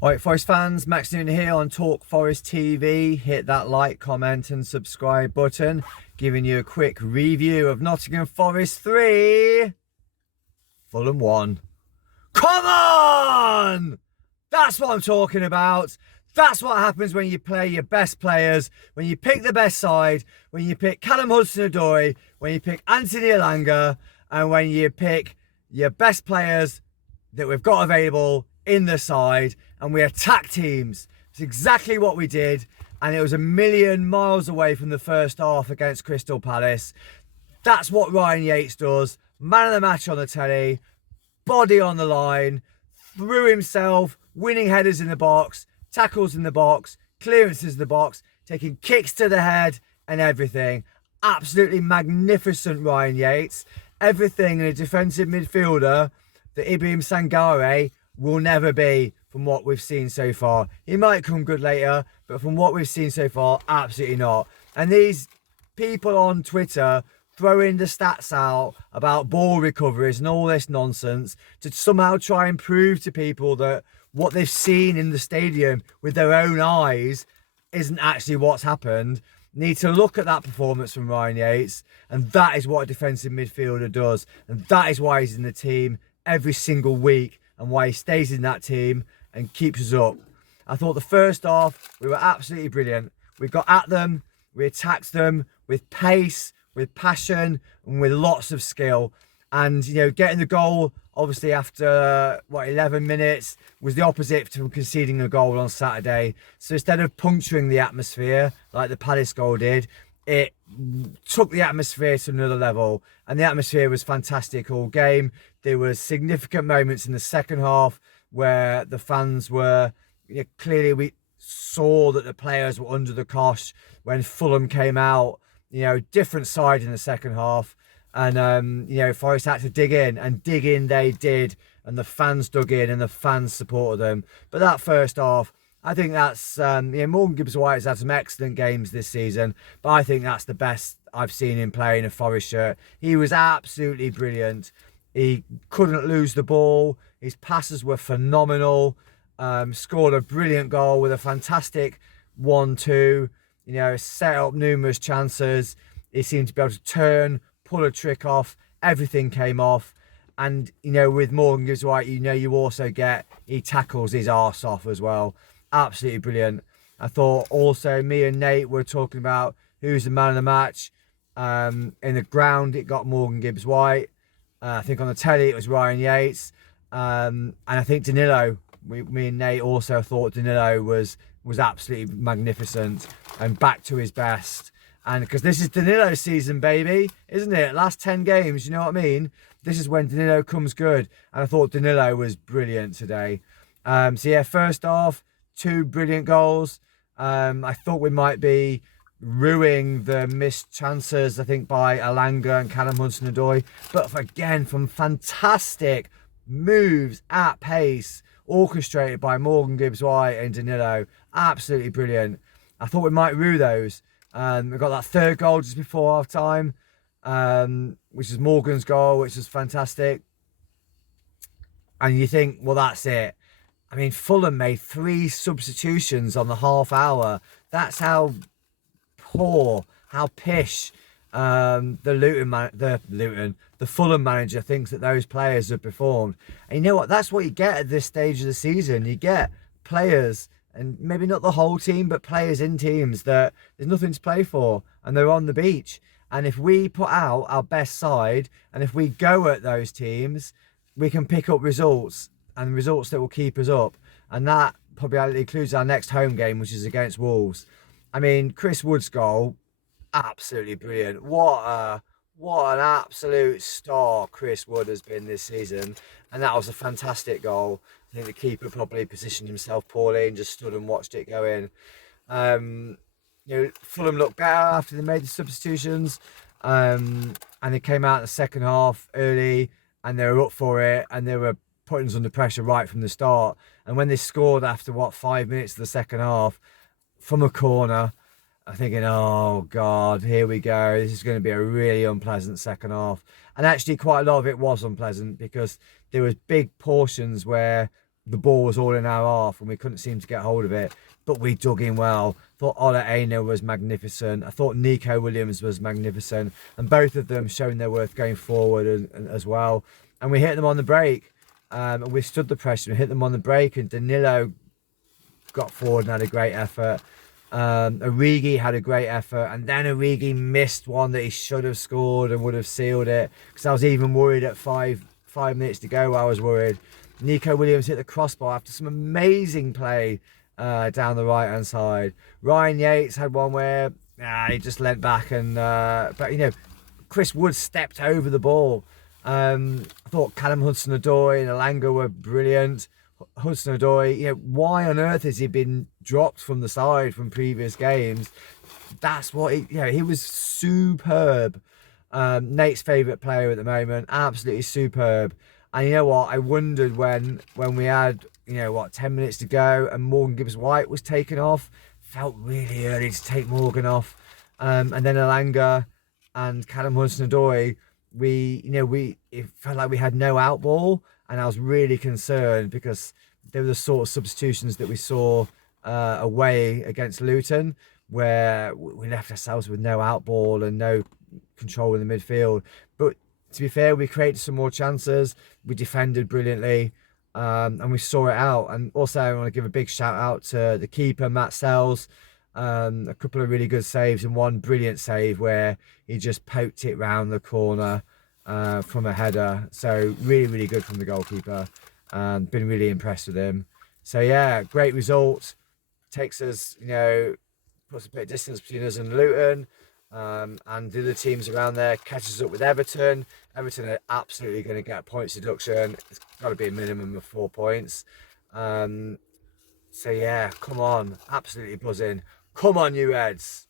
Alright, Forest fans, Max Newton here on Talk Forest TV. Hit that like, comment and subscribe button. Giving you a quick review of Nottingham Forest 3, Fulham 1. Come on! That's what I'm talking about. That's what happens when you play your best players, when you pick the best side, when you pick Callum Hudson-Odoi, when you pick Anthony Elanga, and when you pick your best players that we've got available in the side, and we attack teams. It's exactly what we did, and it was a million miles away from the first half against Crystal Palace. That's what Ryan Yates does. Man of the match on the telly, body on the line, threw himself, winning headers in the box, tackles in the box, clearances in the box, taking kicks to the head and everything. Absolutely magnificent Ryan Yates. Everything in a defensive midfielder that Ibrahim Sangare will never be from what we've seen so far. He might come good later, but from what we've seen so far, absolutely not. And these people on Twitter throwing the stats out about ball recoveries and all this nonsense to somehow try and prove to people that what they've seen in the stadium with their own eyes isn't actually what's happened. Need to look at that performance from Ryan Yates, and that is what a defensive midfielder does, and that is why he's in the team every single week, and why he stays in that team and keeps us up. I thought the first half, we were absolutely brilliant. We got at them, we attacked them with pace, with passion, and with lots of skill. And, you know, getting the goal, obviously, after, 11 minutes, was the opposite from conceding a goal on Saturday. So instead of puncturing the atmosphere, like the Palace goal did, it took the atmosphere to another level, and the atmosphere was fantastic all game. There were significant moments in the second half where the fans were, clearly we saw that the players were under the cosh when Fulham came out, different side in the second half. And, Forest had to dig in, and dig in they did, and the fans dug in and the fans supported them. But that first half, I think that's, Morgan Gibbs-White has had some excellent games this season, but I think that's the best I've seen him play in a Forest shirt. He was absolutely brilliant. He couldn't lose the ball. His passes were phenomenal. Scored a brilliant goal with a fantastic 1-2. Set up numerous chances. He seemed to be able to turn, pull a trick off. Everything came off. And, with Morgan Gibbs-White, you also get, he tackles his arse off as well. Absolutely brilliant. I thought also me and Nate were talking about who's the man of the match. In the ground, it got Morgan Gibbs-White. I think on the telly, it was Ryan Yates. And I think Danilo, me and Nate also thought Danilo was absolutely magnificent and back to his best. And because this is Danilo's season, baby, isn't it? Last 10 games, you know what I mean? This is when Danilo comes good. And I thought Danilo was brilliant today. First half, 2 brilliant goals. I thought we might be ruining the missed chances, I think, by Elanga and Callum Hudson-Odoi. But again, from fantastic moves at pace, orchestrated by Morgan Gibbs-White and Danilo. Absolutely brilliant. I thought we might rue those. We got that third goal just before half time, which is Morgan's goal, which was fantastic. And you think, well, that's it. I mean, Fulham made 3 substitutions on the half hour. That's how poor, how pish the Fulham manager thinks that those players have performed. And you know what? That's what you get at this stage of the season. You get players, and maybe not the whole team, but players in teams that there's nothing to play for, and they're on the beach. And if we put out our best side, and if we go at those teams, we can pick up results, and results that will keep us up. And that probably includes our next home game, which is against Wolves. I mean, Chris Wood's goal, absolutely brilliant. What an absolute star Chris Wood has been this season. And that was a fantastic goal. I think the keeper probably positioned himself poorly and just stood and watched it go in. Fulham looked better after they made the substitutions. And they came out in the second half early, and they were up for it, and they were putting us under pressure right from the start. And when they scored after 5 minutes of the second half from a corner, I'm thinking, oh God, here we go. This is going to be a really unpleasant second half. And actually quite a lot of it was unpleasant, because there was big portions where the ball was all in our half and we couldn't seem to get hold of it. But we dug in well. Thought Ola Aina was magnificent. I thought Nico Williams was magnificent. And both of them showing their worth going forward and as well. And we hit them on the break. And we stood the pressure and hit them on the break. And Danilo got forward and had a great effort. Origi had a great effort, and then Origi missed one that he should have scored and would have sealed it, because I was even worried at five minutes to go. I was worried. Nico Williams hit the crossbar after some amazing play down the right hand side. Ryan Yates had one where he just leant back and but you know, Chris Wood stepped over the ball. I thought Callum Hudson-Odoi and Elanga were brilliant. Hudson-Odoi, you know, why on earth has he been dropped from the side from previous games? That's what he was superb. Nate's favourite player at the moment, absolutely superb. And you know what, I wondered when we had, 10 minutes to go and Morgan Gibbs-White was taken off. Felt really early to take Morgan off. And then Elanga and Callum Hudson-Odoi, it felt like we had no out ball. And I was really concerned because they were the sort of substitutions that we saw away against Luton, where we left ourselves with no out ball and no control in the midfield. But to be fair, we created some more chances. We defended brilliantly, and we saw it out. And also, I want to give a big shout out to the keeper, Matt Sells. A couple of really good saves and one brilliant save where he just poked it round the corner from a header. So really, really good from the goalkeeper. Been really impressed with him. So yeah, great result. Takes us, puts a bit of distance between us and Luton. And the other teams around there, catches up with Everton. Everton are absolutely going to get points deduction. It's got to be a minimum of 4 points. So yeah, come on, absolutely buzzing. Come on, you Reds.